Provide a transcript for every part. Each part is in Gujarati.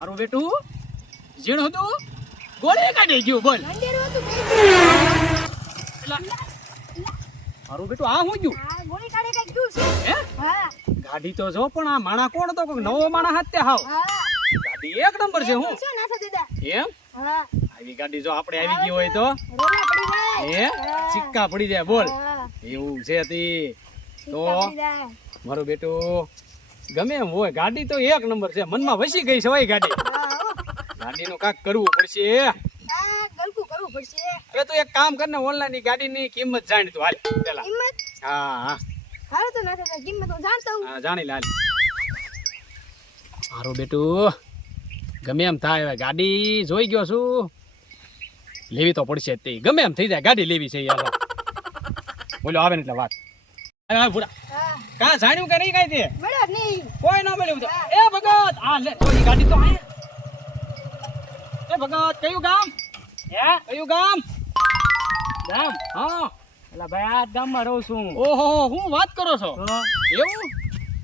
મારું બેટું જીણ હતું ગોળી કાઢી ગયું બોલ. મારું બેટું આ હું ગયું હે ગાડી તો જો પણ આ માણા કોણ હતો કોઈ નવો માણા હાથ તે હાવ ગાડી એક નંબર છે હું એમ આવી ગાડી જો આપણે આવી ગઈ હોય તો હે સિક્કા પડી જાય બોલ એવું છે તી તો મારું બેટું ગમે એમ હોય ગાડી તો એક નંબર છે મનમાં વસી ગઈ છે હોય ગાડી ગાડીનું કાક કરવું પડશે હવે તો એક કામ કરને ઓનલાઈન ની ગાડીની કિંમત જાણ તું હાલ પેલા હા જાણી લે હાલ મારું બેટું ગમે એમ થાય ગાડી જોઈ ગયો છું લેવી તો પડશે તે ગમે એમ થઈ જાય ગાડી લેવી છે યાર બોલો આવે ને એટલે વાત ભૂડા કા જાણ્યું કે નહીં કઈ તે કોઈ ના મળ્યું એ ભગત આ લે ચોરી ગાડી તો આય એ ભગત કયું ગામ હે કયું ગામ ગામ હા એલા ભાઈ આ ગામમાં રહું છું ઓહો હું વાત કરો છો એવું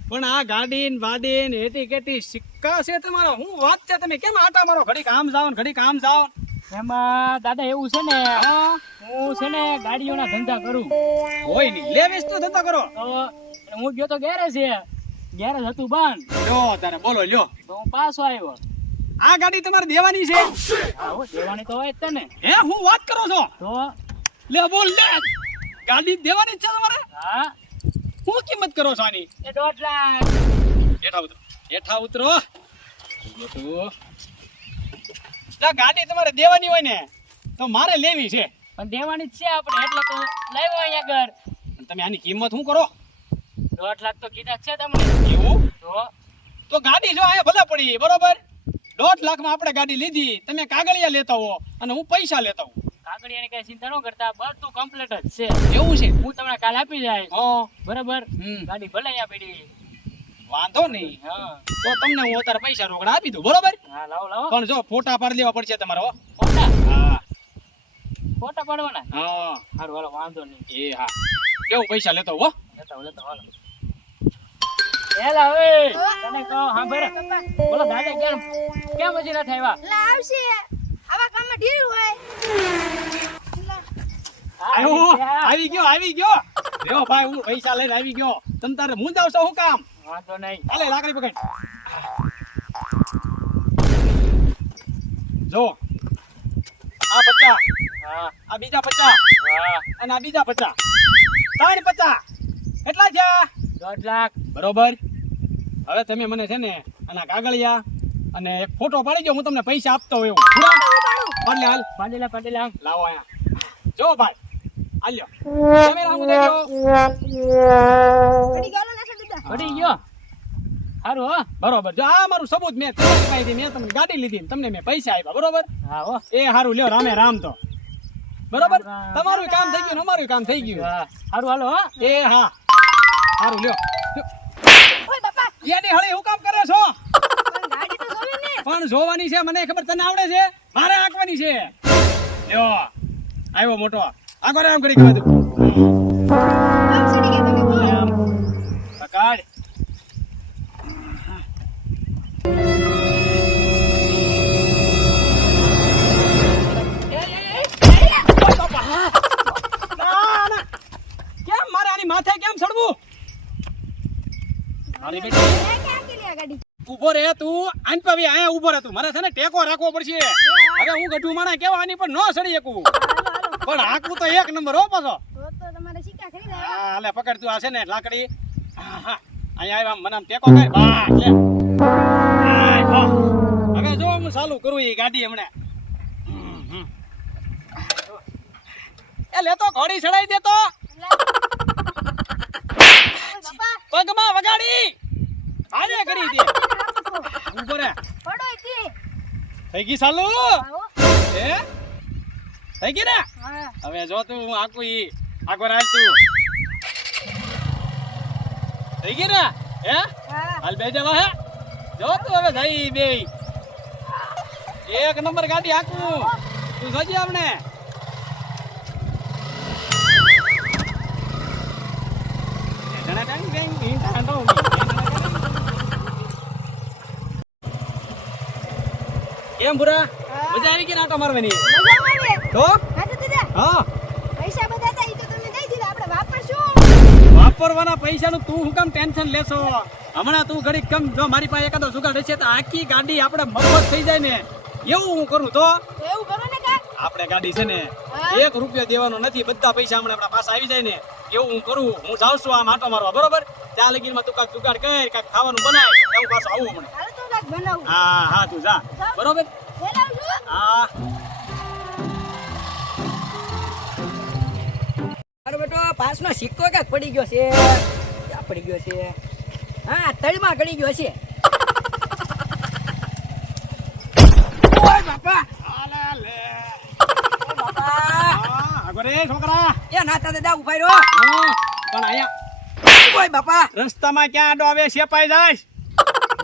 પણ આ ગાડી ને વાડી ને એટી કેટી સિક્કા છે તમારો હું વાત છે તમે કેમ આટા મારો ઘડી કામ જાવ ને ઘડી કામ જાવ એમાં દાદા એવું છે ને હું છે ને ગાડીઓના ધંધા કરું હોય નહીં લે વેચ તો ધંધા કરો તો હું ગયો તો ગેરેજ હતું બંધ લ્યો તારે બોલો લ્યો તો હું પાછો આવ્યો આ ગાડી તમારે દેવાની છે આવો દેવાની તો હોય જ તને હે હું વાત કરો છો તો લે બોલ લે ગાડી દેવાની છે તમારે હા શું કિંમત કરો છો આની એ 1.5 લાખ હેઠા ઉતરો ગાડી તમારે દેવાની હોય ને તો મારે લેવી છે પણ દેવાની જ છે આપણે એટલે તો લાવ્યો અહીંયા આગળ તમે આની કિંમત શું કરો 1.5 લાખ તો કીધા છે તમને એવું તો ગાડી જો અહીંયા ભલે પડી બરોબર 1.5 લાખમાં આપણે ગાડી લીધી તમે કાગળિયા લેતા હો અને હું પૈસા લેતા હોઉં કાગળિયાની કઈ ચિંતા ન કરતા બધું કમ્પ્લીટ જ છે એવું છે હું તમને કાલ આપી જાય બરાબર ગાડી ભલે અહીંયા પડી વાંધો નહીં હા તો તમને હું અત્યારે પૈસા રોકડા આપી દઉં બરોબર હા લાવો પણ જો ફોટા પાડી લેવા પડશે તમારે હો ફોટા હા ફોટા પાડવાના હા સારું હાલો વાંધો નહીં એ હા કેવું પૈસા લેતો હો લેતા હાલો એલા ઓય તને કહો હા બરે બોલો દાદા કેમ હજી ના થયા આવશે આવા કામમાં ઢીલ હોય આવી ગયો રેવો ભાઈ હું પૈસા લઈને આવી ગયો તમ તારે મુંજાવ છો હું કામ વાંધો નહીં ચાલે લાકડી પકડ જો આ 50 હા આ બીજા 50 હા અને આ બીજા 50 ત્રણ 50 કેટલા છે 1.5 લાખ બરોબર હવે તમે મને છે ને આના કાગળિયા અને એક ફોટો પાડી દો હું તમને પૈસા આપતો હોય એવું પાડી હાલ પાડેલા લાવો અહીંયા જો ભાઈ આલ્યો કેમેરા હું દેજો ઘડી ગાલો નાખી દીધા પડી ગયો સારું હો બરોબર જો આ મારું સબૂત મેં તમને ગાડી લીધી ને તમને મેં પૈસા આપ્યા બરોબર હા હો એ હારું લ્યો રામે રામ તો બરોબર રામ રામ. તમારું કામ થઈ ગયું ને અમારું કામ થઈ ગયું હા સારું હાલો હો એ હા હારું લ્યો ઓય બાપા એની હળી હું કામ કરે છો પણ ગાડી તો જોવી ને પણ જોવાની છે મને ખબર તને આવડે છે મારે આંકવાની છે લ્યો આવ્યો મોટો આગળ આમ કરી કીધું આમ સડી ગયા તમે બોલો આમ પકડ કેમ મારે આની માથે કેમ ચડવું મારી બેટી મેં ક્યાં કેલી આ ગાડી ઉભો રે તું આન પાવી આયા ઉભો રે તું મારે છે ને ટેકો રાખવો પડશે હવે હું ગઢું માણા કેવા આની પર ન સડી શકું પણ હાકવું તો એક નંબર હો પાછો તો તમારે સિક્કા ખરીદા હા લે પકડ તું આ છે ને લાકડી હા હા અહીંયા આવ્યા મને આમ ટેકો કર બા લે આય, હા. હવે જો હું ચાલુ કરું એ ગાડી હમણે એ લેતો ઘોડી ચડાઈ દેતો બાપા પગમાં વગાડી આને કરી દે ઉભો રે પડો ઈથી થઈ ગઈ ચાલુ આવો હે થઈ ગઈ ને હા હવે જો તું આખું ઈ આખો રાજ તું થઈ ગઈ ને હે હા હાલ બે જવા હે જો તું હવે થઈ બે એક નંબર ગાડી આખું તું જોજે આપણે કેમ ભૂરા હા. મજા આવી કે નાટો મારવાની મજામાં આવે. તો હા તો દાદા, હા પૈસા બધા હતા ઈ તો તમને દઈ દીધા. આપણે વાપરશું. વાપરવાના પૈસાનું તું હું કામ ટેન્શન લેશો હમણાં તું ઘડીક કમ જો મારી પાસે એકાદો જુગાડ હશે તો આખી ગાડી આપણે મફત થઈ જાય ને એવું હું કરું તો તો એવું કરો ને કાક. આપણે ગાડી છે ને હા. 1 રૂપિયો દેવાનો નથી બધા પૈસા હમણાં આપણા પાસે આવી જાય ને એવું હું કરું હું જાઉં છું આમ આટો મારવા બરોબર ત્યાં લગીનમાં તું કાંઈક જુગાડ કર કાંઈક ખાવાનું બનાય તો હું પાછો આવું હમણાં હાલો તો કાક બનાવું. હા હા તું જા બરોબર લઈ આવજો. હા મારો બેટો પાસનો સિક્કો ક્યાંક પડી ગયો છે ક્યાં પડી ગયો છે હા તળમાં ગળી ગયો છે ઓય બાપા આલે લે ઓ બાપા હા આગો રે છોકરા એ નાતા દાદા ઉભા રહ્યો હા પણ અહીંયા ઓય બાપા રસ્તામાં ક્યાં આડો આવે શેપાઈ જાય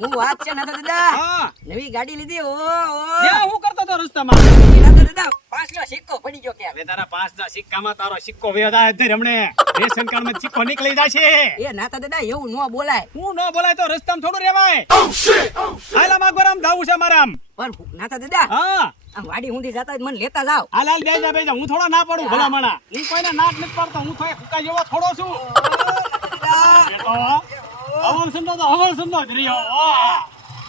હું વાત છે નાતા દાદા હા નવી ગાડી લીધી ઓ ત્યાં હું કરતો તો રસ્તામાં નાતા દાદા પાસનો સિક્કો પડી ગયો ક્યાં હવે તારા 5 ના સિક્કામાં તારો સિક્કો વેદા છે હમણે રેશન કાર્ડ માં સિક્કો નીકળી જશે એ નાતા દાદા એવું ન બોલાય હું ન બોલાય તો રસ્તામાં થોડું રહેવાય હાલા માગવરામ જાવું છે મારે આમ પણ નાતા દાદા હા આમ વાડી ઊંધી જતા મને લેતા જાવ હાલ હાલ બેજા હું થોડો ના પડું ભલા માણા હું કોઈને નાક નથી પાડતો હું થોડો ફૂકા જેવો થોડો છું બેટો હવળ સમજો તો હવળ સમજો જ રહ્યો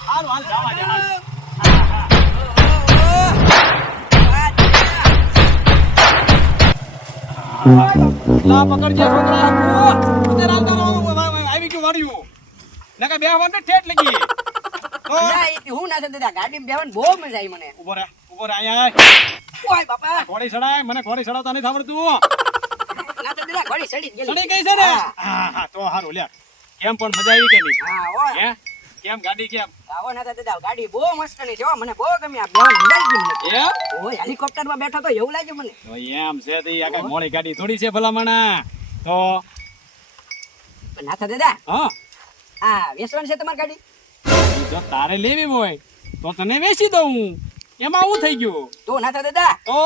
હાલ હાલ જવા દે હાલ ના પકડજે છોકરા તે રાંધા આવી ગયું વાડ્યું નકા બે વાંડે ઠેઠ લગી તો ના, એ હું નાતા દાદા ગાડીમાં બેહવાની બહુ મજા આવી મને ઉભો રે અહીંયા ઓય બાપા ઘોડી ચડાય મને ઘોડી ચડાવતા નથી આવડતું નાતા દાદા ઘોડી ચડી જ ગયેલી. ચડી ગઈ છે ને હા. હા હા તો હારું લ્યા કેમ પણ મજા આવી કે નહીં હા ઓય હે કેમ ગાડી કેમ આવો નાતા દાદા ગાડી બહુ મસ્ત ની જો મને બહુ ગમી આ બેહવાની મજા આવી ગઈ મને એમ ઓય હેલિકોપ્ટર માં બેઠો તો એવું લાગ્યું મને તો એમ છે તો આ કઈ મોડી ગાડી થોડી છે ભલામણા તો પણ નાતા દાદા હા આ વેસવાનું છે તમારી ગાડી જો તારે લેવી હોય તો તને વેચી દઉં એમાં હું થઈ ગયું તો નાતા દાદા તો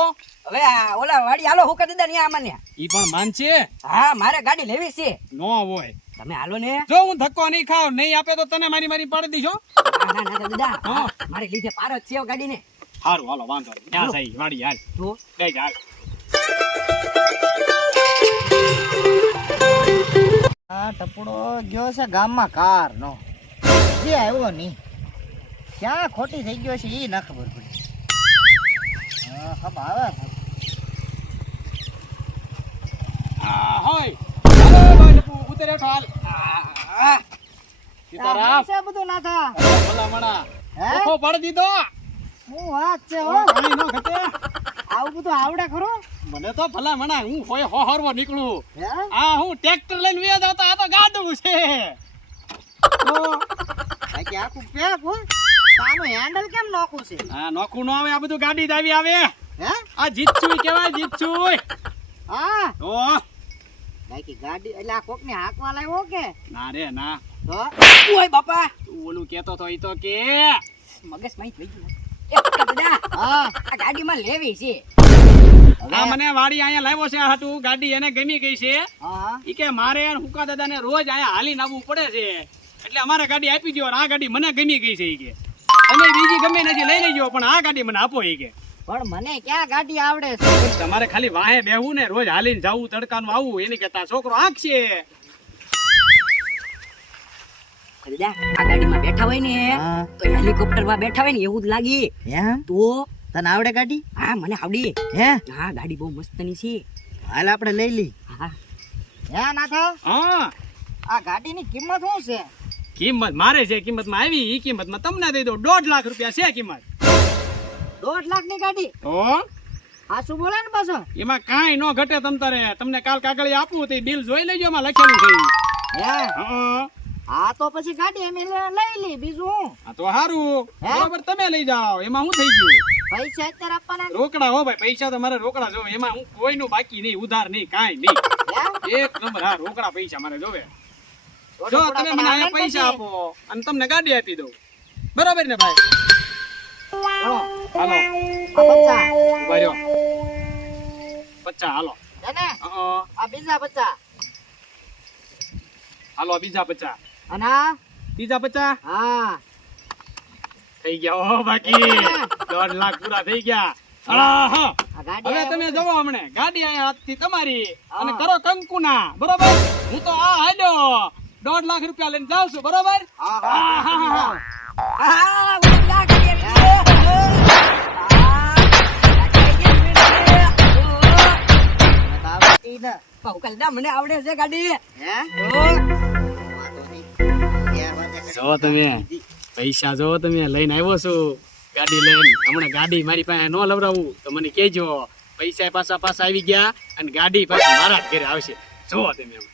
હવે આ ઓલા વાડી હાલો હુકા દાદા ન્યા આમાં ન્યા. ઈ પણ માન છે હા મારે ગાડી લેવી છે નો હોય તમે હાલો ને જો હું ધક્કો નહીં ખાવ નહીં આપે તો તને મારી પાડી દીશો ના ના નાતા દાદા હા. મારે લીધે પાર જ છે ગાડી ને હારું હાલો વાંધો નહીં ક્યાં સહી વાડી હાલ તો લઈ જા હાલ આ ટપડો ગયો છે ગામમાં કાર નો જે આવ્યો નહીં ક્યાં ખોટી થઈ ગયો છે એ ના ખબર પડી હા ખબર આવે હોય હાલો ભાઈ ટપુ ઉતરે તો હાલ સીતારામ છે બધું ના થા ભલામણા હે ઓખો પાડી દીધો હું વાત છે હો પાણી નો ઘટે આવું બધું આવડે ખરો મને તો ભલામણા હું હોય હોહરવો નીકળું હે આ હું ટ્રેક્ટર લઈને વ્યા જાતો આ તો ગાડું છે તો બાકી આખું પેક હો તાનું હેન્ડલ કેમ નોખું છે આ નોખું નો આવે આ બધું ગાડી જ આવી આવે હે આ જીતછું કહેવાય જીતછું હા તો બાકી ગાડી એટલે આ કોક ને હાંકવા લાવ્યો કે ના રે ના તો ઓય બાપા તું ઓલું કેતો તો ઈ તો કે મગજ માં થઈ ગયું એ હુકા દાદા હા આ ગાડીમાં લેવી છે આ મને વાડી અહીંયા લાવ્યો છે આ હાટુ ગાડી એને ગમી ગઈ છે હા ઈ કે મારે અને હુકા દાદાને રોજ અહીંયા હાલીને આવવું પડે છે એટલે અમારે ગાડી આપી દો આ ગાડી મને ગમી ગઈ છે ઈ કે તમે બીજી ગમે નથી લઈ લેજો પણ આ ગાડી મને આપો ઈ કે પણ મને ક્યાં ગાડી આવડે છે તમારે ખાલી વાહે બેહવું ને રોજ હાલીને જવું તડકાનું આવવું એની કરતા છોકરો આંખશે દાદા આ ગાડીમાં બેઠા હોય ને હા. તો હેલિકોપ્ટર માં બેઠા હોય ને એવું જ લાગી એમ તો તને આવડે ગાડી હા મને આવડી હે હા ગાડી બહુ મસ્ત ની છે હાલ આપણે લઈ લી હા હે નાથા હા આ ગાડીની કિંમત શું છે કિંમત મારે છે કિંમતમાં આવી ઈ કિંમતમાં તમને દઈ દો 1.5 લાખ રૂપિયા છે કિંમત 1.5 લાખની ગાડી તો આ શું બોલે ને પાછો એમાં કાંઈ ન ઘટે તમને કાલ કાગળિયા આપવું તો બિલ જોઈ લેજો એમાં લખેલું છે ઈ. હે હા આ તો પછી ગાડી અમે લઈ લી બીજું હું આ તો સારું હે? બરાબર તમે લઈ જાઓ એમાં શું થઈ ગયું પૈસા અત્યારે આપવાના રોકડા હો ભાઈ પૈસા તો મારે રોકડા જોવે એમાં હું કોઈનું બાકી નહીં ઉધાર નહીં કાંઈ નહીં હે? એક નંબર હા રોકડા પૈસા મારે જોવે તો જો થોડા તમે મને અહીંયા ઘણા પૈસા પછી. આપો અને તમને ગાડી આપી દઉં બરાબર ને ભાઈ જો, હાલો આ પચાસ ઉભા રહ્યો 50 હાલો હે ને આ બીજા 50 હાલો બીજા 50 અને આ ત્રીજા 50 હા થઈ ગયા હો બાકી 1.5 લાખ પૂરા થઈ ગયા. આહા. આ ગાડી હવે તમે આવ્યા જવો હમણે ગાડી અહીંયા આજથી તમારી અને કરો કંકુના બરોબર. હું તો આ હાલ્યો 1.5 લાખ રૂપિયા લઈને જાઉં છું બરોબર. હા, હા. આહાહા. આ ઓલા ગાડી આવી ગઈ. બાવટી ને. કલદા મને આવડે છે ગાડી. હે? ઓ, વાંધો નહીં. એ વાતે કરી. જો તમે પૈસા જો તમે લઈને આવ્યો છું ગાડી લઈને. હમણાં ગાડી મારી પાસે ન લવડાવું તો મને કહેજો. પૈસા પાછા આવી ગયા અને ગાડી પાછી મારા જ ઘરે આવશે. જો તમે એમ.